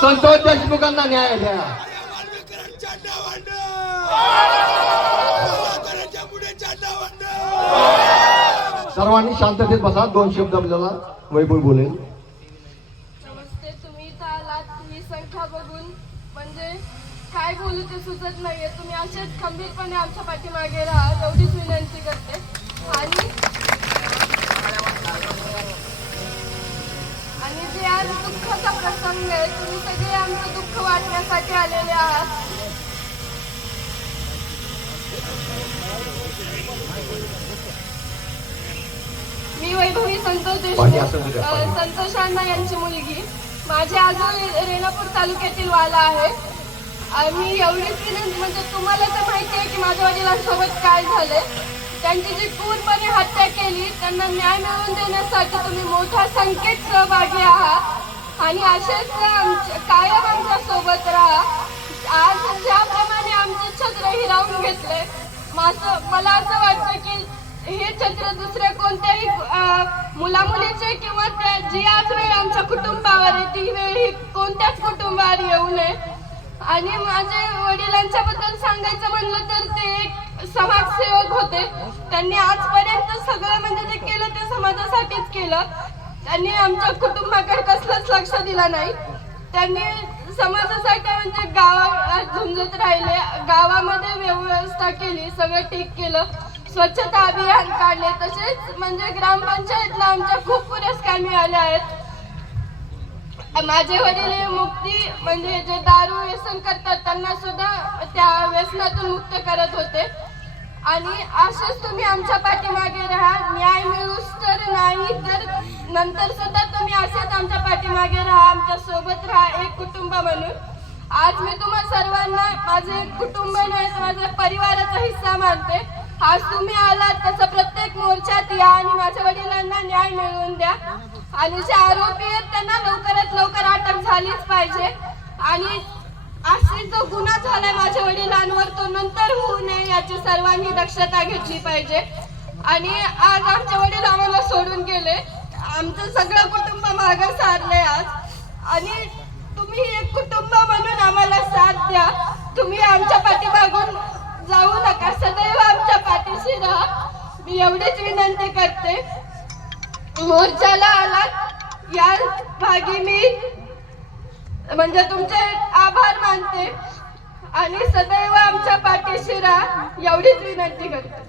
संतोष देशमुखांना न्याय द्या. सर्वांनी शांततेत बसा. दोन शब्द आपल्याला वैभव बोलेल. नमस्ते तुम्ही इथं संख्या बघून म्हणजे काय बोलू ते सुचत नाहीये. तुम्ही असेच खंबीरपणे आमच्या पाठीमागे राहा. एवढी विनंती करते आणि आणि जे आज दुःखाचा प्रसंग आहे तुम्ही सगळे आमचं दुःख वाटण्यासाठी आलेले आहात. मी वैभवी संतोष पाणी असं देशमुख द्या, अ, पाणी. संतोष अण्णा यांची मुलगी. माझे आजोळ रेणापूर तालुक्यातील वाला आहे. मी एवढीच म्हणजे तुम्हाला तर माहिती आहे की माझ्या वडिलांसोबत काय झालंय. त्यांची जी क्रूरपणे हत्या केली त्यांना न्याय मिळवून देण्यासाठी तुम्ही मोठ्या संख्येत सहभागी आहात. आणि असेच आमच्या कायम आमच्यासोबत राहा. आज ज्याप्रमाणे आमचे छत्र हिरावून घेतले माझं मला असं वाटतं की हे छत्र दुसऱ्या कोणत्याही मुला मुलीचे किंवा त्या जी आज वेळ आमच्या कुटुंबावर आहे ती वेळ ही कोणत्याच कुटुंबावर येऊ नये. आणि माझ्या वडिलांच्या बद्दल सांगायचं म्हणलं तर ते एक समाजसेवक होते. त्यांनी आजपर्यंत सगळं म्हणजे जे केलं ते समाजासाठीच केलं. त्यांनी आमच्या कुटुंबाकडे कसलंच लक्ष दिलं नाही. त्यांनी समाजासाठी म्हणजे गावात झुंजत राहिले. गावामध्ये व्यवस्था केली सगळं ठीक केलं. स्वच्छता अभियान काढले. तसेच म्हणजे ग्रामपंचायतला आमच्या खूप पुरस्कार मिळाले आहेत. माझे वडील हे मुक्ती म्हणजे जे दारू व्यसन करतात त्यांना सुद्धा त्या व्यसनातून मुक्त करत होते. आणि असंच तुम्ही आमच्या पाठीमागे राहा. न्याय मिळूच तर नाही तर नंतर सुद्धा तुम्ही असेच आमच्या पाठीमागे राहा. आमच्यासोबत राहा एक कुटुंब म्हणून. आज मी तुम्हा सर्वांना माझे एक कुटुंब नाही तर माझ्या परिवाराचा हिस्सा मानते. आज तुम्ही आलात तसं प्रत्येक मोर्चात या आणि माझ्या वडिलांना न्याय मिळवून द्या. आणि जे आरोपी आहेत त्यांना लवकरात लवकर अटक झालीच पाहिजे. आणि आश्रित जो गुन्हा झालाय माझ्या वडिलांवर तो नंतर होऊ नये याची सर्वांनी दक्षता घेतली पाहिजे. आणि आज आमचे वडील आम्हाला सोडून गेले. आमचं सगळं कुटुंब मागं सारलंय आज. आणि तुम्ही एक कुटुंब म्हणून आम्हाला साथ द्या. तुम्ही आमच्या पाठीमागून जाऊ नका. सदैव आमच्या पाठीशी राहा. मी एवढीच विनंती करते. मोर्चाला आलात. या भागी मी म्हणजे तुमचे आभार मानते आणि सदैव आमच्या पाठीशी राहा एवढीच विनंती करते.